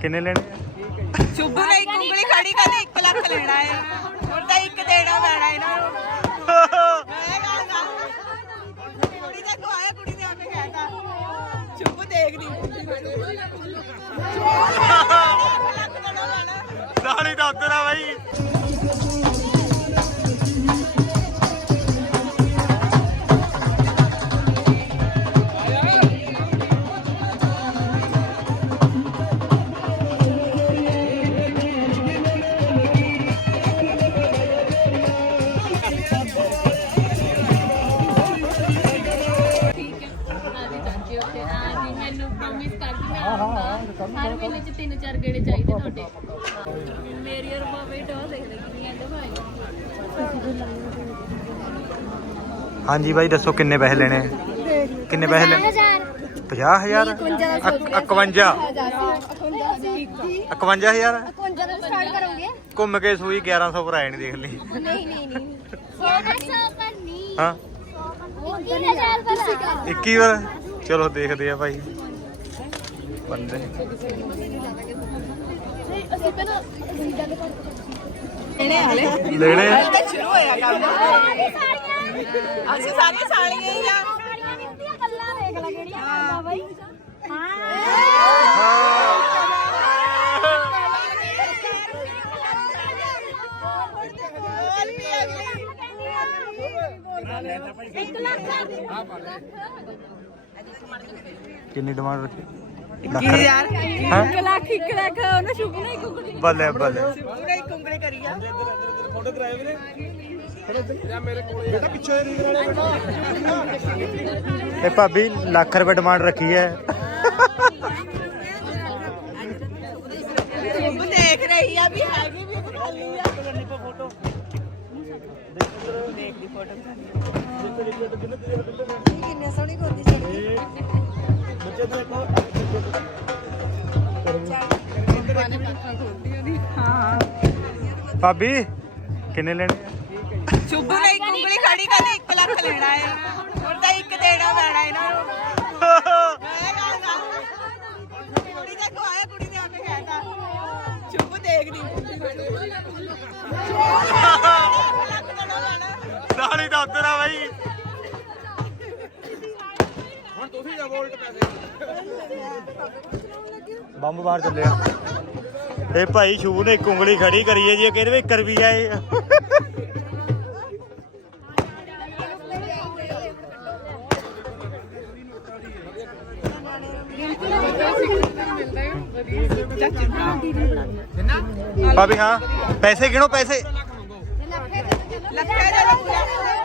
ਕਿੰਨੇ ਲੈਣੇ? ਆ? ਸ਼ੁਭੂ ਨੇ ਇੱਕ ਉਂਗਲੀ ਖੜੀ ਕਹਿੰਦੇ 1 ਲੱਖ ਲੈਣਾ ਹੈ ਹੁਣ ਤਾਂ ਇੱਕ ਦੇਣਾ ਪੈਣਾ ਇਹਨਾਂ ਨੂੰ। ਮੈਂ ਗੱਲ ਕਰ ਕੁੜੀ ਦੇ ਕੋ ਆਇਆ ਕੁੜੀ ਨੇ ਆ ਕੇ ਕਹਿਤਾ। ਸ਼ੁਭੂ ਦੇਖਦੀ। ਲੱਖ ਦੇਣਾ ਪੈਣਾ ਸਾਲੀ ਦਾ ਉੱਧਰ ਆ ਬਾਈ। ਤਿੰਨ ਚਾਰ ਗੇੜੇ ਚਾਹੀਦੇ ਤੁਹਾਡੇ। ਮੇਰੀ ਔਰ ਬਾਬੇ ਟੋ ਦੇਖ ਲੈ ਹਾਂਜੀ ਬਾਈ ਦੱਸੋ ਕਿੰਨੇ ਪੈਸੇ ਲੈਣੇ? ਕਿੰਨੇ ਪੈਸੇ ਲੈਣੇ? 50000 51 51000 ਸਟਾਰਟ ਕਰੋਗੇ। ਘੁੰਮ ਕੇ ਸੂਈ 1100 ਪਰ ਆਏ ਨਹੀਂ ਦੇਖ ਲਈ। ਨਹੀਂ ਨਹੀਂ ਨਹੀਂ ਹਾਂ। 21000 ਪਰ 21 ਵਾਰ ਚਲੋ ਦੇਖਦੇ ਆ ਭਾਈ। ਬੰਦੇ ਅਸੀਂ ਪਹਿਲਾਂ ਲੈਣੇ ਵਾਲੇ ਲੈਣੇ ਆ? ਤਾਂ ਸ਼ੁਰੂ ਹੋਇਆ ਕੰਮ। ਅਸੀਂ ਸਾਰੀਆਂ ਸਾਲੀਆਂ ਹੀ ਆ। ਕੱਲਾ ਦੇਖ ਲੈ ਕਿਹੜੀਆਂ ਕਰਦਾ ਬਾਈ ਬੋਲ ਵੀ ਅਗਲੀ ਕਿੰਨੀ ਡਿਮਾਂਡ ਰੱਖੀ? ਕੀ ਯਾਰ? ਹਾਂ? ਲੱਖ ਇੱਕ ਲੱਖ ਉਹਨੇ ਸ਼ੁਭ ਨੇ ਇੱਕ ਬੱਲੇ ਕਰੀ ਆ। ਇਹ ਭਾਬੀ ਲੱਖ ਰੁਪਏ ਡਿਮਾਂਡ ਰੱਖੀ ਹੈ। ਸ਼ੁਭ ਦੇਖ ਰਹੀ ਆ ਵੀ ਹੈਗੀ ਵੀ ਇੱਕ ਖਾਲੀ ਆ। ਦੇਖ ਦੀ ਫੋਟੋ। ਕਿੰਨੇ ਸੋਹਣੀ ਭਾਬੀ ਕਿੰਨੇ ਲੈਣੇ? ਸ਼ੁਭੂ ਨੇ ਇੱਕ ਉਂਗਲੀ ਖੜੀ ਕਹਿੰਦੇ 1 ਲੱਖ ਲੈਣਾ ਹੈ ਹੁਣ ਤਾਂ ਇੱਕ ਦੇਣਾ ਪੈਣਾ ਇਹਨਾਂ ਨੂੰ। ਕਰ ਕੁੜੀ ਦੇ ਕੋ ਆਇਆ ਕੁੜੀ ਨੇ ਆ ਕੇ ਕਹਿਤਾ। ਦੇਖਦੀ। ਦਾ ਬਾਈ। ਬੰਬ ਬਾਹਰ ਚੱਲਿਆ ਇਹ ਭਾਈ ਸ਼ੂ ਨੇ ਇੱਕ ਉਂਗਲੀ ਖੜੀ ਕਰੀ ਹੈ ਜੀ ਇਹ ਕਹਿੰਦੇ ਵੀ ਕਰ ਵੀ ਆਏ ਭਾਬੀ ਹਾਂ ਪੈਸੇ ਗਿਣੋ ਪੈਸੇ ਲੱਖੇ ਦੇ ਪੂਰਾ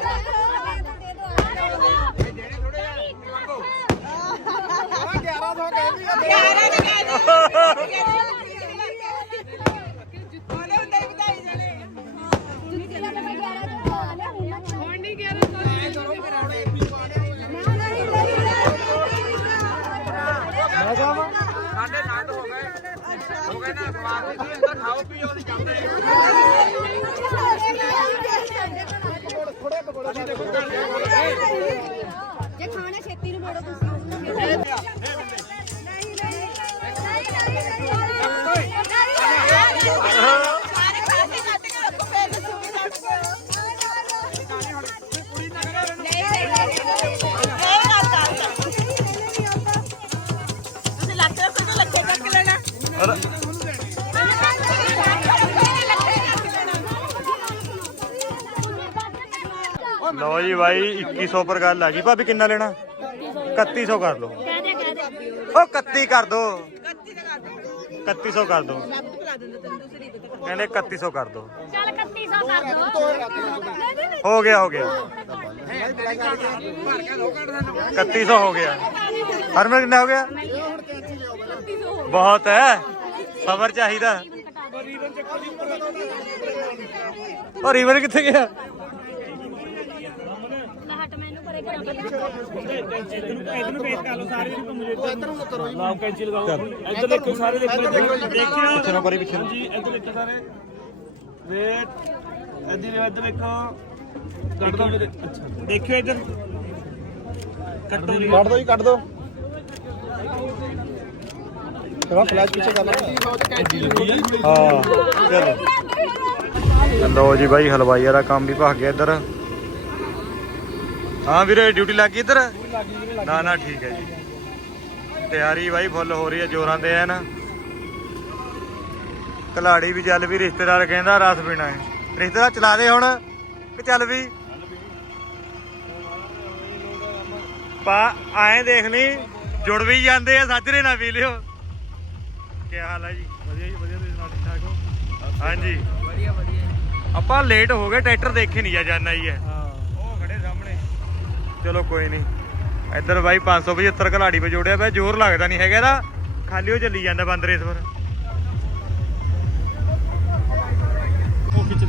ਜੇ ਖਾਣਾ ਛੇਤੀ ਨੂੰ ਮੋੜੋ ਤੁਸੀਂ ਨਹੀਂ ਨਹੀਂ ਤੁਸੀਂ ਲੱਖ ਰੱਖੋ ਤਾਂ ਲੱਖੇ ਚੱਕ ਲੈਣਾ। ਲਓ ਜੀ ਬਾਈ 2100 ਪਰ ਗੱਲ ਆ ਜੀ ਭਾਬੀ ਕਿੰਨਾ ਲੈਣਾ? 3100 ਕਰ ਲਓ। ਉਹ 31 ਕਰ ਦੋ। 3100 ਕਰ ਦੋ। ਲੱਭ ਬੁਲਾ ਦਿੰਦਾ ਤੈਨੂੰ ਕਹਿੰਦੇ 3100 ਕਰ ਦੋ ਚੱਲ 3100 ਕਰ ਦੋ। ਹੋ ਗਿਆ ਹੋ ਗਿਆ। 3100 ਹੋ ਗਿਆ। ਹਰਮਨ, ਕਿੰਨਾ ਹੋ ਗਿਆ? ਬਹੁਤ ਹੈ। ਸਬਰ ਚਾਹੀਦਾ। ਉਹ ਰੀਵਨ ਕਿੱਥੇ ਗਿਆ? ਹਟ ਮੈਨੂੰ ਪਰੇ ਕਰਾਂ ਲਾਓ ਕੈਂਚੀ ਲਗਾਓ ਇੱਧਰ ਦੇਖੋ ਸਾਰੇ ਦੇਖੋ ਦੇਖਿਆ ਪਿੱਛੇ ਨੂੰ ਪਰੇ ਪਿੱਛੇ ਨੂੰ ਜੀ ਇੱਧਰ ਦੇਖੋ ਸਾਰੇ ਵੇਟ ਇੱਧਰ ਇੱਧਰ ਦੇਖੋ ਕੱਢ ਦੋ ਮੇਰੇ ਦੇਖਿਓ ਇੱਧਰ ਕੱਟੋ ਕੱਢ ਦੋ ਜੀ ਕੱਢ ਦੋ ਥੋੜਾ ਫਲੈਸ਼ ਪਿੱਛੇ ਕਰ ਲਾ ਹਾਂ, ਚਲੋ। ਲਓ ਜੀ ਬਾਈ ਹਲਵਾਈ ਦਾ ਕੰਮ ਵੀ ਭਾ ਗਿਆ ਇੱਧਰ। ਹਾਂ ਵੀਰੇ ਡਿਊਟੀ ਲੱਗ ਗਈ ਇੱਧਰ? ਨਾ ਨਾ ਠੀਕ ਹੈ ਜੀ। ਤਿਆਰੀ ਬਾਈ ਫੁੱਲ ਹੋ ਰਹੀ ਹੈ ਜੋਰਾਂ ਤੇ ਐ ਨਾ ਕਲਾੜੀ ਵੀ ਚੱਲ ਵੀ ਰਿਸ਼ਤੇਦਾਰ ਕਹਿੰਦਾ ਰਸ ਪੀਣਾ ਹੈ। ਰਿਸ਼ਤੇਦਾਰ ਚਲਾ ਦੇ ਹੁਣ ਕਿ ਚੱਲ ਵੀ? ਪਾ ਐਂ ਦੇਖ ਲਈ ਜੁੜ ਵੀ ਜਾਂਦੇ ਆ ਸਾਜਰੇ ਨਾ ਪੀ ਲਿਓ। ਕੀ ਹਾਲ ਹੈ ਜੀ? ਵਧੀਆ ਜੀ ਵਧੀਆ ਤੁਸੀਂ ਸੁਣਾਓ ਠੀਕ ਠਾਕ ਹੋ? ਹਾਂਜੀ। ਵਧੀਆ ਵਧੀਆ। ਆਪਾਂ ਲੇਟ ਹੋ ਗਏ ਟਰੈਕਟਰ ਦੇਖੇ ਨਹੀਂ ਜਾ ਜਾਣਾ ਹੀ ਹੈ। ਚਲੋ ਕੋਈ ਨਹੀਂ। ਇੱਧਰ ਬਾਈ 575 ਘਲਾੜੀ ਪੇ ਜੋੜਿਆ ਪਿਆ ਜ਼ੋਰ ਲੱਗਦਾ ਨਹੀਂ ਹੈਗਾ ਇਹਦਾ। ਖਾਲੀ ਉਹ ਚੱਲੀ ਜਾਂਦਾ ਬੰਦ ਰੇਸ ਪਰ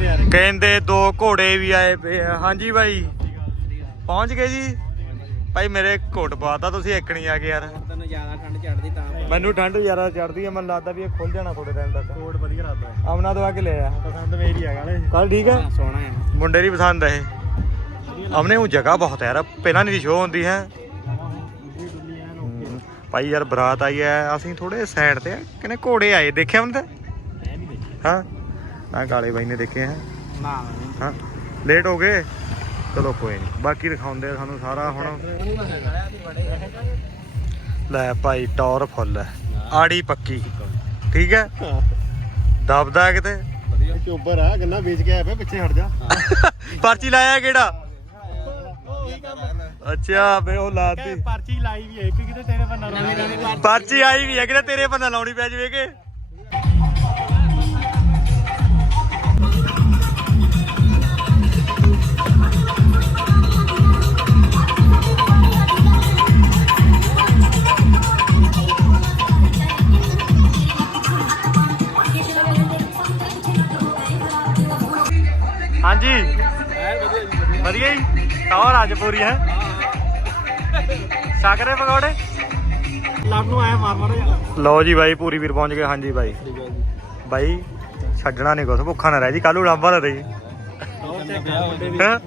ਆ ਕਹਿੰਦੇ ਦੋ ਘੋੜੇ ਵੀ ਆਏ ਪਏ ਆ। ਹਾਂਜੀ ਬਾਈ। ਪਹੁੰਚ ਗਏ ਜੀ? ਭਾਈ ਮੇਰੇ ਘੋਟ ਪਾਤਾ ਤੁਸੀਂ ਇੱਕ ਨਹੀਂ ਆ ਗਏ ਯਾਰ। ਤੈਨੂੰ ਜ਼ਿਆਦਾ ਠੰਡ ਚੜਦੀ ਤਾਂ ਮੈਨੂੰ ਠੰਡ ਜ਼ਿਆਦਾ ਚੜਦੀ ਆ ਮੈਨੂੰ ਲੱਗਦਾ ਵੀ ਇਹ ਖੁੱਲ ਜਾਣਾ ਥੋੜੇ ਟਾਈਮ ਤੱਕ। ਕੋਡ ਵਧੀਆ ਲੱਗਦਾ। ਹੈ ਆਮਨਾ ਦਵਾ ਕੇ ਲੈ ਆ। ਪਸੰਦ ਮੇਰੀ ਆ ਗਾਲੇ। ਕੱਲ ਠੀਕ ਆ? ਸੋਹਣਾ ਹੈ ਮੁੰਡੇ ਦੀ ਪਸੰਦ ਹੈ ਇਹ। ਆਮਨੇ ਉਹ ਜਗ੍ਹਾ ਬਹੁਤ ਹੈ ਯਾਰ ਪਹਿਲਾਂ ਨਹੀਂ ਸ਼ੋਅ ਹੁੰਦੀ ਹੈ। ਭਾਈ ਯਾਰ ਬਰਾਤ ਆਈ ਹੈ ਅਸੀਂ ਥੋੜੇ ਸਾਈਡ ਤੇ ਆ ਕਿਨੇ ਘੋੜੇ ਆਏ ਦੇਖਿਆ ਹੁਣ ਤੇ? ਹਾਂ। ਆ ਕਾਲੇ ਬਾਈ ਨੇ ਦੇਖੇ ਹੈ। ਨਾ। ਹਾਂ ਲੇਟ ਹੋ ਗਏ। ਚਲੋ ਕੋਈ ਨਹੀਂ ਬਾਕੀ ਦਿਖਾਉਂਦੇ ਆ ਸਾਨੂੰ ਸਾਰਾ ਹੁਣ। ਲੈ ਭਾਈ ਟੌਰ ਫੁੱਲ ਹੈ ਆੜੀ ਪੱਕੀ। ਠੀਕ ਹੈ? ਦਬਦਾ ਕਿਤੇ? ਵਧੀਆ। ਚੋਬਰ ਆ ਗੰਨਾ ਵੇਚ ਕੇ ਆਇਆ ਪਿਆ ਪਿੱਛੇ ਹਟ ਜਾ। ਪਰਚੀ ਲਾਇਆ ਕਿਹੜਾ? ਅੱਛਾ ਬੇ ਉਹ ਲਾਤੀ। ਪਰਚੀ ਲਾਈ ਵੀ ਹੈ ਇੱਕ ਕਿਤੇ ਤੇਰੇ ਨਵੀਂ ਪਰਚੀ। ਆਈ ਵੀ ਹੈ ਕਿਤੇ ਤੇਰੇ ਪੰਨਾ ਲਾਉਣੀ ਪੈ ਜਵੇ ਕਿ? ਟੌਰ ਅੱਜ ਪੂਰੀ ਹੈ? ਸਾਗਰੇ ਪਕੌੜੇ? ਲੱਭ ਨੂੰ ਆਇਆ ਮਾਰ ਮਾਰ ਲਓ ਜੀ ਬਾਈ ਪੂਰੀ ਵੀਰ ਪਹੁੰਚ ਗਏ। ਹਾਂਜੀ ਬਾਈ। ਬਾਈ ਛੱਡਣਾ ਨਹੀਂ ਕੁਛ ਭੁੱਖਾ ਨਾ ਰਹਿ ਜੀ। ਕੱਲੂ ਲਾਂਬਾ ਨਾ ਰਹੀ ਹੈਂ?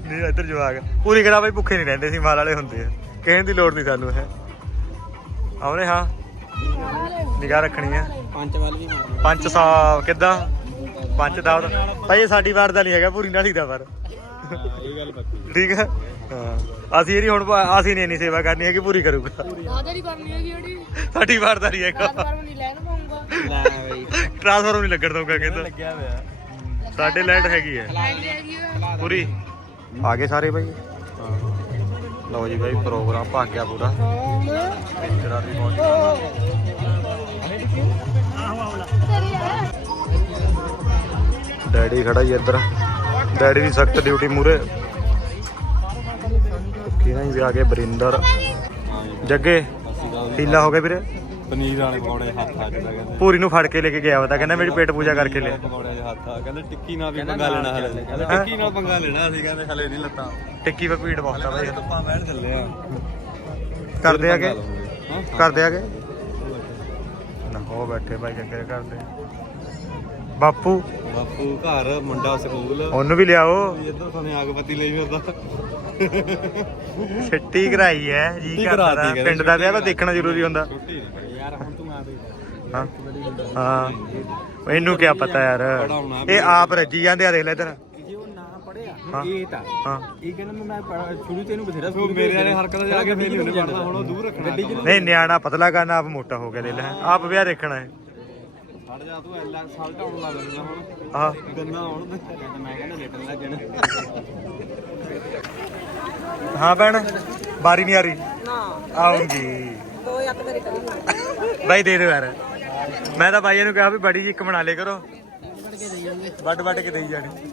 ਨਹੀਂ ਇੱਧਰ ਜਵਾਗ ਪੂਰੀ ਕਰਾ ਬਾਈ ਭੁੱਖੇ ਨਹੀਂ ਰਹਿੰਦੇ ਸੀ ਮਾਲ ਵਾਲੇ ਹੁੰਦੇ ਆ। ਕਹਿਣ ਦੀ ਲੋੜ ਨਹੀਂ ਸਾਨੂੰ ਹੈ? ਆਉਨੇ ਹਾਂ। ਨਿਗਾਹ ਰੱਖਣੀ ਹੈ। ਪੰਜ ਵੱਲ ਵੀ ਪੰਜ ਸਾ ਕਿੱਦਾਂ? ਪੰਜ ਦਾ ਉਹਦਾ- ਭਾਈ ਇਹ ਸਾਡੀ ਵਾਰ ਦਾ ਨਹੀਂ ਹੈਗਾ ਪੂਰੀ ਨਾਲੀ ਦਾ ਪਰ। ਇਹ ਗੱਲ ਪੱਕੀ ਠੀਕ ਹੈ? ਹਾਂ। ਅਸੀਂ ਇਹਦੀ ਹੁਣ ਭਾ- ਅਸੀਂ ਨਹੀਂ ਇੰਨੀ ਸੇਵਾ ਕਰਨੀ ਹੈਗੀ ਪੂਰੀ ਕਰੂਗਾ। ਆਦਰ ਹੀ ਕਰਨੀ ਹੈਗੀ ਉਹਦੀ। ਸਾਡੀ ਵਾਰ ਦਾ ਨਹੀਂ ਹੈਗਾ ਪਰ ਨਹੀਂ ਲੈਣ ਪਾਉਂਗਾ ਲੈ ਬਈ। ਟ੍ਰਾਂਸਫਰ ਨਹੀਂ ਲੱਗਣ ਦਊਗਾ ਕਹਿੰਦਾ। ਲੱਗਿਆ ਹੋਇਆ ਸਾਡੇ ਲਾਈਟ ਹੈਗੀ ਹੈ। ਲੈਂਦੀ ਹੈਗੀ ਆ। ਪੂਰੀ। ਆ ਗਏ ਸਾਰੇ ਬਾਈ। ਲਓ ਜੀ ਬਾਈ ਪ੍ਰੋਗਰਾਮ ਭਾ ਗਿਆ ਪੂਰਾ। ਰਿਸ਼ਤੇਦਾਰ ਵੀ ਪਹੁੰਚ ਡੈਡੀ ਖੜਾ ਜੀ ਇੱਧਰ। ਡੈਡੀ ਦੀ ਸਖਤ ਡਿਊਟੀ ਮੂਰੇ ਕਿਹਨਾਂ ਵੀ ਆ ਗਏ ਬਰਿੰਦਰ। ਜੱਗੇ ਪੀਲਾ ਹੋ ਗਿਆ ਵੀਰੇ। ਪਨੀਰ ਵਾਲੇ ਪਕੌੜੇ ਹੱਥ ਆ ਕੇ ਕਹਿੰਦੇ ਪੂਰੀ ਨੂੰ ਫੜ ਕੇ ਲੈ ਕੇ ਗਿਆ ਵਾ ਤਾਂ ਕਹਿੰਦਾ ਮੇਰੀ ਪੇਟ ਪੂਜਾ ਕਰਕੇ ਲੈ। ਪਕੌੜਿਆਂ ਦੇ ਹੱਥ ਆ। ਕਹਿੰਦੇ ਟਿੱਕੀ ਨਾਲ ਵੀ ਪੰਗਾ ਲੈਣਾ ਹਲੇ। ਕਹਿੰਦੇ ਟਿੱਕੀ ਨਾਲ ਪੰਗਾ ਲੈਣਾ ਅਸੀਂ ਕਹਿੰਦੇ ਹਲੇ ਨਹੀਂ ਲੱਤਾਂ। ਟਿੱਕੀ ਪੇ ਭੀੜ ਬਹੁਤ ਆ ਬਾਈ। ਧੁੱਪਾਂ ਬਹਿਣ ਚੱਲੇ ਆ। ਕਰਦੇ ਆ ਕੇ? ਹਾਂ। ਕਰਦੇ ਆ ਕੇ? ਨਾ ਹੋ ਬੈਠੇ ਭਾਈ ਜੱਗੇ ਕਰਦੇ ਬਾਪੂ। ਬਾਪੂ ਘਰ ਮੁੰਡਾ ਸਕੂਲ। ਉਹਨੂੰ ਵੀ ਲਿਆਓ। ਇੱਧਰ ਸਾਨੂੰ ਆਗਪਤੀ ਲਈ ਫਿਰਦਾ। ਛੱਟੀ ਕਰਾਈ ਐ ਜੀ ਕਰਦਾ ਪਿੰਡ ਦਾ ਵਿਆਹ ਤਾਂ ਦੇਖਣਾ ਜ਼ਰੂਰੀ ਹੁੰਦਾ। ਛੁੱਟੀ ਨਹੀਂ ਪੜੀ ਯਾਰ ਹੁਣ ਤੂੰ ਆ ਦੇ ਹਾਂ। ਹਾਂ। ਇਹਨੂੰ ਕੀ ਪਤਾ ਯਾਰ। ਇਹ ਆਪ ਰੱਜੀ ਜਾਂਦੇ ਆ ਦੇਖ ਲੈ ਇੱਧਰ। ਜੇ ਉਹ ਨਾ ਪੜਿਆ ਹਾਂ। ਇਹ ਤਾਂ। ਹਾਂ। ਇਹ ਕਹਿੰਦਾ ਮੈਂ ਸ਼ੁਰੂ ਤੋਂ ਇਹਨੂੰ ਬਥੇਰਾ ਸਕੂਲ ਮੇਰੇ ਵਾਲੇ ਹਰਕਤਾਂ ਜਾ ਕੇ ਫੇਲ ਨਹੀਂ ਹੁਣ ਦੂਰ ਰੱਖਣਾ ਨਿਆਣਾ ਪਤਲਾ ਕਰਨਾ ਆਪ ਮੋਟਾ ਹੋ ਗਿਆ ਦੇਖ ਲੈ। ਆਪ ਵਿਆਹ ਦੇਖਣਾ ਹੈ। ਛੱਡ ਜਾ ਤੂੰ ਐਲਾ ਸਾਲਟ ਆਉਣ ਲੱਗ ਜਾਂਦਾ ਹੁਣ। ਆਹ ਗੰਨਾ ਆਉਣ ਦੇ ਕਹਿੰਦਾ ਮੈਂ ਕਹਿੰਦਾ ਲਿਟਣ ਲੱਗਣ ਹਾਂ ਭੈਣ ਬਾਰੀ ਨਹੀਂ ਆ ਰਹੀ। ਨਾ। ਆਉਂਗੀ। ਦੋ ਇੱਕ ਤੇਰੀ ਕਰੀ ਬਾਈ ਦੇ ਦਿਓ ਯਾਰ। ਮੈਂ ਤਾਂ ਬਾਈਆਂ ਨੂੰ ਕਿਹਾ ਵੀ ਬੜੀ ਜੀ ਇੱਕ ਬਣਾ ਲੇ ਕਰੋ। ਵੱਡ ਵੱਡ ਕੇ ਦੇਈ ਜਾਣੀ।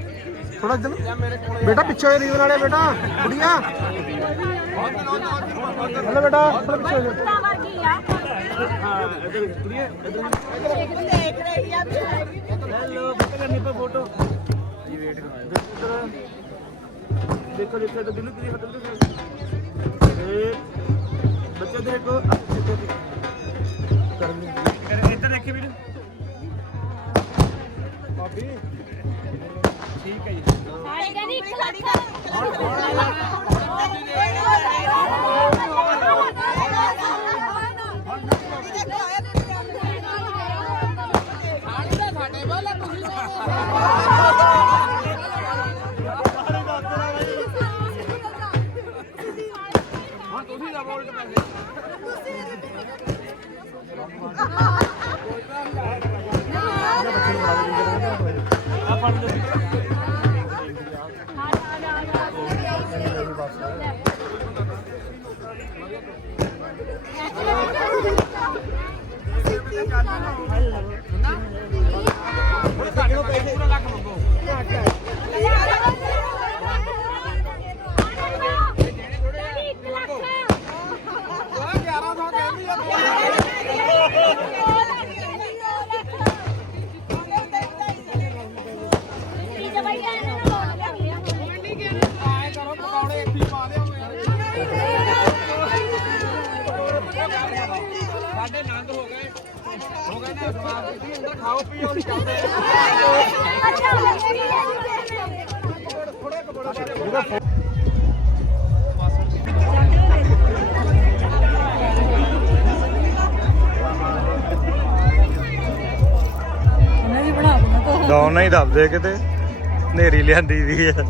ਥੋੜਾ ਇੱਧਰ ਬੇਟਾ ਪਿੱਛੇ ਰੀਵਨ ਵਾਲੇ ਬੇਟਾ ਕੁੜੀਆਂ। ਹਲੋ ਬੇਟਾ ਥੋੜਾ ਪਿੱਛੇ ਹੋ ਜਾ ਹਾਂ ਇੱਧਰ ਕੁੜੀਆਂ ਇੱਧਰ ਦੇਖ ਰਹੀ ਆ। ਹੈਲੋ ਬੱਚੇ ਕਰਨੀ ਪੇ ਫੋਟੋ। ਜੀ ਵੇਟ ਕਰਾਓ ਦੇਖੋ ਦੇਖੋ ਤਾਂ ਬਿਲਕੁਲ ਕਲੀਅਰ ਹਟ ਇਹ ਬੱਚੇ ਦੇਖੋ। ਕਰ ਇੱਧਰ ਦੇਖੇ ਵੀਰ ਭਾਬੀ। ਠੀਕ ਹੈ ਜੀ। ਆਏਗਾ ਨਹੀਂ ਇੱਕ ਲੱਖ ਇੱਕ ਦੋਨਾਂ ਹੀ ਦੱਬਦੇ ਕਿਤੇ। ਨੇਰੀ ਲਿਆਂਦੀ ਦੀ ਹੈ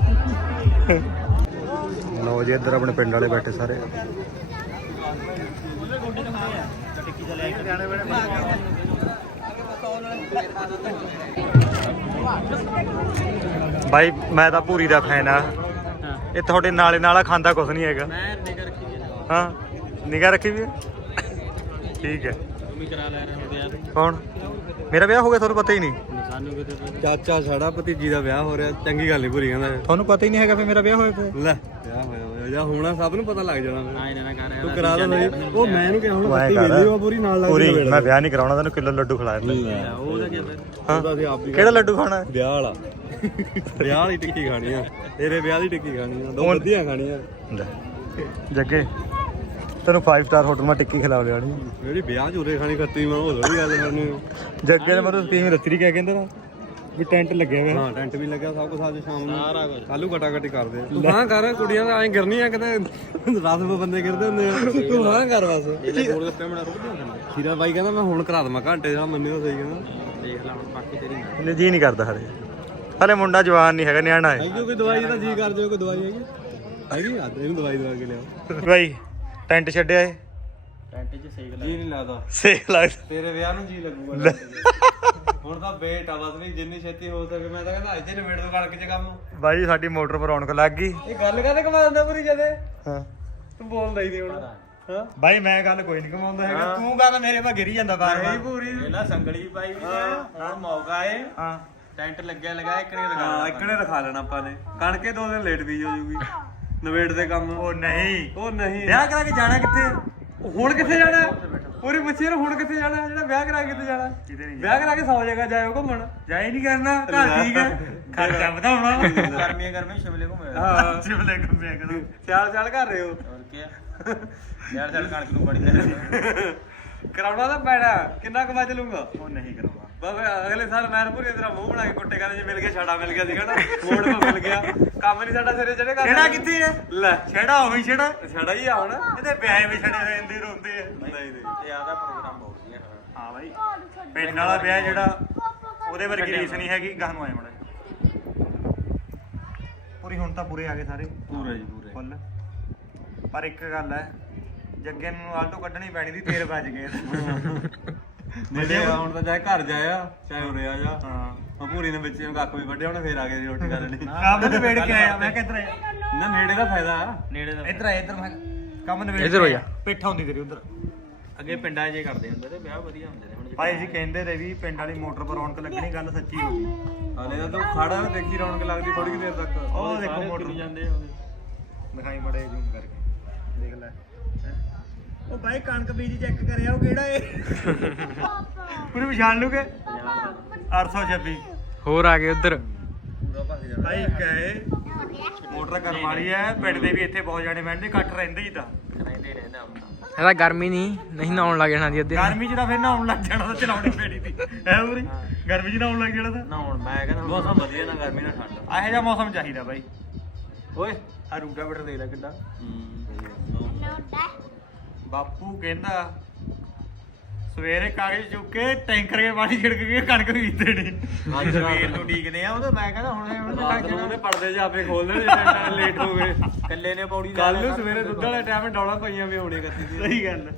ਲਓ ਜੀ, ਇੱਧਰ ਆਪਣੇ ਪਿੰਡ ਵਾਲੇ ਬੈਠੇ ਸਾਰੇ। ਬਾਈ ਮੈਂ ਤਾਂ ਪੂਰੀ ਦਾ ਫੈਨ ਆ। ਇਹ ਤੁਹਾਡੇ ਨਾਲੇ ਨਾਲਾ ਖਾਂਦਾ ਕੁਛ ਨਹੀਂ ਹੈਗਾ। ਮੈਂ ਨਿਗਰ ਰੱਖੀ ਹੈ ਹਾਂ ਰੱਖੀ ਵੀ ਹੈ ਠੀਕ ਹੈ। ਤੂੰ ਵੀ ਕਰਾ ਲੈ ਰਹੇ ਹੋ ਯਾਰ ਕੌਣ? ਮੇਰਾ ਵਿਆਹ ਹੋ ਗਿਆ ਤੁਹਾਨੂੰ ਪਤਾ ਹੀ ਨਹੀਂ। ਸਾਨੂੰ ਕਿਤੇ ਚਾਚਾ ਸਾਡਾ ਭਤੀਜੀ ਦਾ ਵਿਆਹ ਹੋ ਰਿਹਾ ਚੰਗੀ ਗੱਲ ਨਹੀਂ ਭੁਰੀ ਕਹਿੰਦਾ ਤੁਹਾਨੂੰ ਪਤਾ ਹੀ ਨਹੀਂ ਹੈਗਾ ਫਿਰ ਮੇਰਾ ਵਿਆਹ ਹੋਇਆ ਪਿਆ। ਲੈ ਵਿਆਹ ਹੋਇਆ। ਜਾਂ ਹੋਣਾ ਸਭ ਨੂੰ ਪਤਾ ਲੱਗ ਜਾਣਾ ਨਾ ਇਹਨਾਂ ਕਰ ਤੂੰ ਕਰਾ ਲੈ ਉਹ ਮੈਂ ਇਹਨੂੰ ਕਿਹਾ ਹੁਣ ਪੱਤੀ। ਵੇਲੀ ਉਹ ਪੂਰੀ ਨਾਲ ਲੱਗ ਪੂਰੀ ਮੈਂ ਵਿਆਹ ਨਹੀਂ ਕਰਾਉਣਾ ਤੈਨੂੰ ਕਿਲੋ ਲੱਡੂ ਖਿਲਾਇਆ ਤੈਨੂੰ ਉਹਦਾ ਕੀ ਫਿਰ ਕਿਹੜਾ ਲੱਡੂ ਖਾਣਾ? ਹੈ? ਵਿਆਹ ਵਾਲਾ। ਵਿਆਹ ਵਾਲੀ ਟਿੱਕੀ ਖਾਣੀ ਆ। ਤੇਰੇ ਵਿਆਹ ਦੀ ਟਿੱਕੀ ਖਾਣੀ ਆ। ਦੋ ਵਧੀਆ ਖਾਣੀਆਂ। ਲੈ। ਜੱਗੇ ਤੈਨੂੰ 5 ਸਟਾਰ ਹੋਟਲ ਮੈਂ ਟਿੱਕੀ ਖਿਲਾ ਲਿਆਣੀ ਜਿਹੜੀ ਵਿਆਹ ਚੂਰੇ ਖਾਣੀ ਕੱਤੀ ਮੈਂ ਉਹ ਥੋੜੀ ਗੱਲ ਕਰਨੀ ਜੱਗੇ ਨੇ ਮੈਨੂੰ ਸਕੀਮ ਰੱਤੀ ਕਿਆ ਕਹਿੰਦੇ ਨਾ? ਵੀ ਟੈਂਟ ਲੱਗਿਆ ਹੋਇਆ। ਹਾਂ ਟੈਂਟ ਵੀ ਲੱਗਿਆ ਸਭ ਕੁਝ ਅੱਜ ਸ਼ਾਮ ਨੂੰ ਸਾਰਾ ਕੁਝ ਕੱਲੂ ਕਟਾ ਕਟੀ ਕਰਦੇ ਆ। ਤੂੰ ਹਾਂ ਕਰ ਕੁੜੀਆਂ ਦਾ ਐਂ ਗਿਰਨੀ ਆ ਕਿਤੇ 10 ਰੁਪਏ ਬੰਦੇ ਗਿਰਦੇ ਹੁੰਦੇ ਆ। ਤੂੰ ਹਾਂ ਕਰ ਬਸ। ਇਹਲੇ ਗੋਲ ਗੱਪੇ ਬਣਾ ਰੁਕਦੇ ਹੁੰਦੇ ਖੀਰਾ ਬਾਈ ਕਹਿੰਦਾ ਮੈਂ ਹੁਣ ਕਰਾ ਦਵਾਂ ਘੰਟੇ ਦਾ ਮੰਨਿਓ ਸਹੀ ਕਹਿੰਦਾ। ਦੇਖ ਲੈ ਹੁਣ ਬਾਕੀ ਤੇਰੀ ਇਹਨੇ ਜੀ ਨਹੀਂ ਕਰਦਾ ਹਰੇ ਹਲੇ ਮੁੰਡਾ ਜਵਾਨ ਨਹੀਂ ਹੈਗਾ ਨਿਆਣਾ ਹੈ। ਕੋਈ ਦਵਾਈ ਦਾ ਜੀ ਕਰ ਦਿਓ ਕੋਈ ਦਵਾਈ ਹੈਗੀ? ਹੈਗੀ ਆ ਇਹਨੂੰ ਦਵਾਈ ਦਵਾ ਕੇ ਲਿਆਓ। ਬਾਈ ਟੈਂਟ ਛੱਡਿਆ ਏ ਟੈਂਟ 'ਚ ਸੇਕ ਲੱਗ ਜੀ ਨਹੀਂ ਲੱਗਦਾ। ਸੇਕ ਲੱਗਦਾ ਤੇਰੇ ਵਿਆਹ ਨੂੰ ਜੀ ਲੱਗੂਗਾ। ਹੁਣ ਤਾਂ ਵੇਟ ਆ ਬਸ ਨਹੀਂ ਜਿੰਨੀ ਛੇਤੀ ਹੋ ਸਕੇ। ਮੈਂ ਤਾਂ ਕਹਿੰਦਾ ਇੱਥੇ ਨਿਬੇੜ ਦੋ ਕਣਕ 'ਚ ਕੰਮ। ਬਾਈ ਸਾਡੀ ਮੋਟਰ ਪਰ ਰੌਣਕ ਲੱਗ ਗਈ। ਇਹ ਗੱਲ ਕਾਹਦੇ ਕਮਾ ਦਿੰਦਾ ਪੂਰੀ ਜਦੇ? ਹਾਂ। ਤੂੰ ਬੋਲਦਾ ਹੀ ਨਹੀਂ ਹੁਣ। ਹਾਂ। ਬਾਈ ਮੈਂ ਗੱਲ ਕੋਈ ਨਹੀਂ ਕਮਾਉਂਦਾ ਹੈਗਾ। ਤੂੰ ਗੱਲ ਮੇਰੇ ਪਾ ਗਿਰੀ ਜਾਂਦਾ ਬਾਰ ਨਹੀਂ ਪੂਰੀ। ਇਹਨਾਂ ਸੰਗਲੀ ਪਾਈ ਵੀ ਹੈ ਹੁਣ ਮੌਕਾ ਏ ਹਾਂ। ਟੈਂਟ ਲੱਗਿਆ ਲਗਾ ਇੱਕ ਨੇ ਲਗਾ ਹਾਂ ਇੱਕ ਨੇ ਰਖਾ ਲੈਣਾ ਆਪਾਂ ਨੇ। ਕਣਕੇ ਦੋ ਦਿਨ ਲੇਟ ਵੀ ਹੋ ਜੂਗੀ। ਨਵੇੜ ਦੇ ਕੰਮ। ਉਹ ਨਹੀਂ। ਉਹ ਨਹੀਂ। ਵਿਆਹ ਕਰਾ ਕੇ ਜਾਣਾ ਕਿੱਥੇ? ਹੁਣ ਕਿੱਥੇ ਜਾਣਾ? ਪੂਰੀ ਪੁੱਛੀ ਨਾ ਹੁਣ ਕਿੱਥੇ ਜਾਣਾ? ਜਿਹੜਾ ਵਿਆਹ ਕਰਾ ਕੇ ਕਿੱਥੇ ਜਾਣਾ? ਕਿਤੇ ਨਹੀਂ ਵਿਆਹ ਕਰਾ ਕੇ ਸੌ ਜਗ੍ਹਾ ਜਾਇਓ ਘੁੰਮਣ। ਜਾਈ ਨਹੀਂ ਕਰਨਾ ਘਰ ਠੀਕ ਹੈ। ਖਰਚਾ ਵਧਾਉਣਾ। ਗਰਮੀਆਂ ਗਰਮੀਆਂ ਸ਼ਿਮਲੇ ਘੁੰਮੇ ਹਾਂ। ਸ਼ਿਮਲੇ ਘੁੰਮਿਆ ਕਰੋ ਸਿਆਲ ਸਿਆਲ ਕਰ ਰਹੇ ਹੋ। ਹੋਰ ਕੀ ਸਿਆਲ ਸਿਆਲ ਕਣਕ ਨੂੰ ਬੜੀ ਕਰਾਉਣਾ ਤਾਂ ਪੈਣਾ। ਕਿੰਨਾ ਕਮਾ ਚਲੂੰਗਾ ਉਹ ਨਹੀਂ ਕਰਾਉਣਾ। ਬਾਬਾ ਅਗਲੇ ਸਾਲ ਮੈਨਪੁਰੀ ਤੇਰਾ ਮੂੰਹ ਬਣਾ ਕੇ ਕੁੱਟੇ ਕਹਿੰਦੇ ਜੇ ਮਿਲ ਗਿਆ ਛਾੜਾ ਮਿਲ ਗਿਆ ਸੀਗਾ ਨਾ। ਮੋੜ ਤੋਂ ਮਿਲ ਗਿਆ। ਕੰਮ ਨਹੀਂ ਸਾਡਾ ਸਿਰੇ ਚੜੇ ਛੇੜਾ ਕਿੱਥੇ ਹੈ? ਲੈ। ਛੇੜਾ ਉਹੀ ਛੇੜਾ। ਛੜਾ ਹੀ ਆ ਹੁਣ। ਇਹਦੇ ਵਿਆਹ ਵੀ ਛੜੇ ਹੋਏ ਇੰਦੇ ਰੋਂਦੇ ਆ। ਨਹੀਂ ਨਹੀਂ। ਇਹ ਆਦਾ ਪ੍ਰੋਗਰਾਮ ਬਹੁਤ ਸੀ ਹਾਂ। ਬਾਈ। ਪਿੰਡ ਵਾਲਾ ਵਿਆਹ ਜਿਹੜਾ ਉਹਦੇ ਵਰਗੀ ਰੀਸ ਨਹੀਂ ਹੈਗੀ। ਗਾਹ ਨੂੰ ਆਏ ਮੜਾ ਪੂਰੀ ਹੁਣ ਤਾਂ ਪੂਰੇ ਆ ਗਏ ਸਾਰੇ। ਪੂਰੇ ਜੀ ਪੂਰੇ। ਫੁੱਲ। ਪਰ ਇੱਕ ਗੱਲ ਹੈ ਜੱਗੇ ਨੂੰ ਆਲਟੋ ਕੱਢਣੀ ਪੈਣੀ ਦੀ ਤੇਲ ਵੱਜ ਗਏ। ਜਿਹੜੇ ਹੁਣ ਤਾਂ ਚਾਹੇ ਘਰ ਜਾਇਆ ਚਾਹੇ ਉਰੇ ਆ ਜਾ। ਹਾਂ। ਹਾਂ ਪੂਰੀ ਨੇ ਵਿੱਚ ਨੂੰ ਕੱਖ ਵੀ ਵੱਢਿਆ ਉਹਨੇ ਫੇਰ ਆ ਕੇ ਰੋਟੀ ਕਰ ਲੈਣੀ। ਕੰਮ ਤੇ ਵੇੜ ਕੇ ਆਇਆ ਮੈਂ ਕਿੱਧਰ ਨਾ ਨੇੜੇ ਦਾ ਫਾਇਦਾ। ਆ ਨੇੜੇ ਦਾ ਇੱਧਰ ਆ ਇੱਧਰ ਮੈਂ ਕੰਮ ਨਵੇੜ ਇੱਧਰ ਹੋ ਜਾ। ਪਿੱਠਾ ਹੁੰਦੀ ਤੇਰੀ ਉਧਰ। ਅੱਗੇ ਪਿੰਡਾਂ 'ਚ ਕਰਦੇ ਹੁੰਦੇ ਤੇ ਵਿਆਹ ਵਧੀਆ ਹੁੰਦੇ ਨੇ ਹੁਣ ਭਾਈ ਜੀ ਕਹਿੰਦੇ ਰਹੇ ਵੀ ਪਿੰਡ ਵਾਲੀ ਮੋਟਰ ਪਰ ਰੌਣਕ ਲੱਗਣੀ ਗੱਲ ਸੱਚੀ ਹੋ ਗਈ। ਹਲੇ ਤਾਂ ਤੂੰ ਖੜਾ ਦੇਖੀ ਰੌਣਕ ਲੱਗਦੀ ਥੋੜੀ ਦੇਰ ਤੱਕ। ਉਹ ਦੇਖੋ ਮੋਟਰ। ਜਾਂਦੇ ਆ ਦਿਖਾਈ ਮੜੇ ਜ਼ੂਮ ਕਰਕੇ। ਦੇਖ ਲੈ। ਉਹ ਬਾਈ ਕਣਕ ਬੀਜ ਚੈੱਕ ਕਰਿਆ ਉਹ ਕਿਹੜਾ ਏ ਪੂਰੀ ਪਛਾਣ ਲੂਗੇ? 826 ਹੋਰ ਆ ਗਏ ਉਧਰ। ਭਾਈ ਕਹੇ ਮੋਟਰ ਕਰਨ ਵਾਲੀ ਐ ਪਿੰਡ ਦੇ ਵੀ ਇੱਥੇ ਬਹੁਤ ਜਾਣੇ ਬੈਠਦੇ ਕੱਟ ਰਹਿੰਦੇ ਹੀ ਤਾਂ। ਇਹਦਾ ਗਰਮੀ ਨਹੀਂ ਨਹੀਂ ਨਹਾਉਣ ਲੱਗ ਜਾਣਾ ਦੀ ਅੱਧੇ। ਗਰਮੀ ਚ ਤਾਂ ਫਿਰ ਨਹਾਉਣ ਲੱਗ ਜਾਣਾ ਤਾਂ ਚਲਾਉਣੀ ਪੈਣੀ ਸੀ। ਐ ਪੂਰੀ? ਗਰਮੀ ਚ ਨਹਾਉਣ ਲੱਗ ਜਾਣਾ ਤਾਂ। ਨਾ ਹੁਣ ਮੈਂ ਕਹਿੰਦਾ ਮੌਸਮ ਵਧੀਆ ਨਾ ਗਰਮੀ ਨਾ ਠੰਡ। ਇਹੋ ਜਿਹਾ ਮੌਸਮ ਚਾਹੀਦਾ ਬਾਈ। ਓਏ। ਆ ਰੂਟਾ ਬਟਰ ਦੇਖ ਲੈ ਕਿੱਡਾ। ਨੋਟਾ ਬਾਪੂ ਕਹਿੰਦਾ ਸਵੇਰੇ ਕਾਗਜ਼ ਚੁੱਕ ਕੇ ਟੈਂਕਰ ਕੇ ਪਾਣੀ ਛਿੜਕ ਕੇ ਕਣਕ ਬੀਜਦੇ ਨੇ। ਅੱਜ ਸਵੇਰ ਨੂੰ ਡੀਕਦੇ ਆ ਉਹ ਤਾਂ ਮੈਂ ਕਹਿੰਦਾ ਹੁਣ ਉਹਨੇ ਰਾਤ ਲੱਗ ਨੂੰ ਜਾਣਾ ਉਹਨੇ ਪਰਦੇ ਜਾਪੇ ਖੋਲ ਦੇਣੇ ਜੇ ਲੇਟ ਹੋ ਗਏ। ਕੱਲੇ ਨੇ ਪੌੜੀ ਕੱਲ ਨੂੰ ਸਵੇਰੇ ਦੁੱਧ ਵਾਲੇ ਟਾਈਮ ਡੌਲਾ ਪਈਆਂ ਵੀ ਹੋਣੇ ਕੱਤੀ ਦੀ ਸਹੀ ਗੱਲ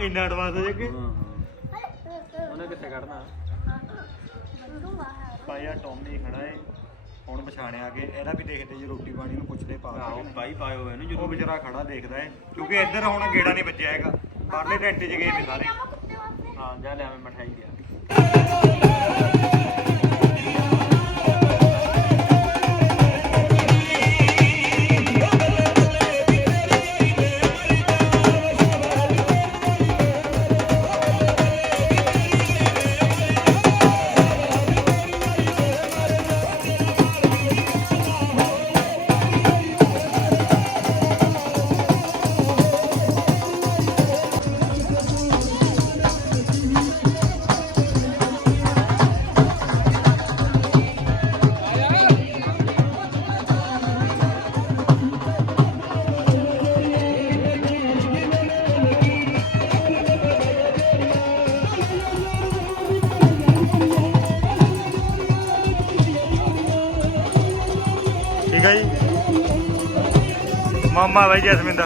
ਇੰਨਾ ਐਡਵਾਂਸ ਹੋ ਜੇ ਉਹਨੇ ਕਿੱਥੇ ਕੱਢਣਾ? ਪਾਇਆ ਟੌਮੀ ਖੜਾ ਏ। ਹੁਣ ਪਛਾਣਿਆ ਕਿ ਇਹਦਾ ਵੀ ਦੇਖਦੇ ਜੇ ਰੋਟੀ ਪਾਣੀ ਨੂੰ ਪੁੱਛਦੇ ਪਾ ਆਹੋ ਬਾਈ ਪਾਏ ਹੋਏ ਨੇ ਉਹ ਵਿਚਾਰਾ ਖੜਾ ਦੇਖਦਾ ਏ ਕਿਉਂਕਿ ਇੱਧਰ ਹੁਣ ਗੇੜਾ ਨਹੀਂ ਵੱਜਿਆ ਹੈਗਾ। ਬਾਹਰਲੇ ਟੈਂਟ 'ਚ ਗਏ ਨੇ ਸਾਰੇ। ਹਾਂ ਜਾ ਲੈ ਮੈਂ ਮਠਾਈ ਲਿਆ। ਬਾਈ ਜੈਸਮੀਨ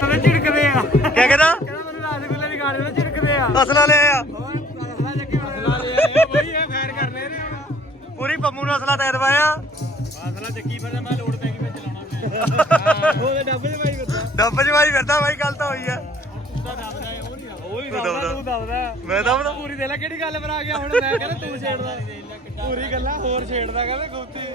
ਦਾ ਉਹਨੇ ਝਿੜਕਦੇ ਆ। ਕੀ ਕਹਿੰਦਾ? ਕਹਿੰਦਾ ਮੈਨੂੰ ਰਾਜਗੁੱਲੇ ਦੀ ਗਾੜੀ ਨਾਲ ਝਿੜਕਦੇ ਆ। ਅਸਲਾ ਲੈ ਆ ਅਸਲਾ ਜੱਗੀ ਅਸਲਾ ਲੈ ਆਏ ਬਈ ਇਹ ਫੈਰ ਕਰ ਲੈ ਰਹੇ ਹੁਣ ਪੂਰੀ ਪੰਮੂ ਨੂੰ ਅਸਲਾ ਦੇ ਦਵਾਇਆ ਅਸਲਾ ਜੱਗੀ ਫਿਰ ਮੈਂ ਲੋੜ ਪੈ ਗਈ ਮੈਂ ਚਲਾਉਣਾ ਉਹਦੇ ਡੱਬੇ ਚ ਬਾਈ ਕਰਦਾ ਡੱਬ ਜਵਾਈ ਫਿਰਦਾ ਬਾਈ ਗੱਲ ਤਾਂ ਹੋਈ ਆ। ਤੂੰ ਤਾਂ ਦੱਬਦਾ ਹੈ ਉਹ ਨਹੀਂ ਉਹ ਹੀ ਤੂੰ ਦੱਬਦਾ ਦੱਬਦਾ। ਤੂੰ ਦੱਬਦਾ ਮੈਂ ਦੱਬਦਾ? ਪੂਰੀ ਦੇ ਲੈ ਕਿਹੜੀ ਗੱਲ ਪਰ ਆ ਗਿਆ ਹੁਣ ਮੈਂ ਕਹਿੰਦਾ ਤੂੰ ਛੇੜਦਾ। ਪੂਰੀ ਗੱਲਾਂ ਹੋਰ ਛੇੜਦਾ ਕਹਿੰਦਾ ਗੋਤੀ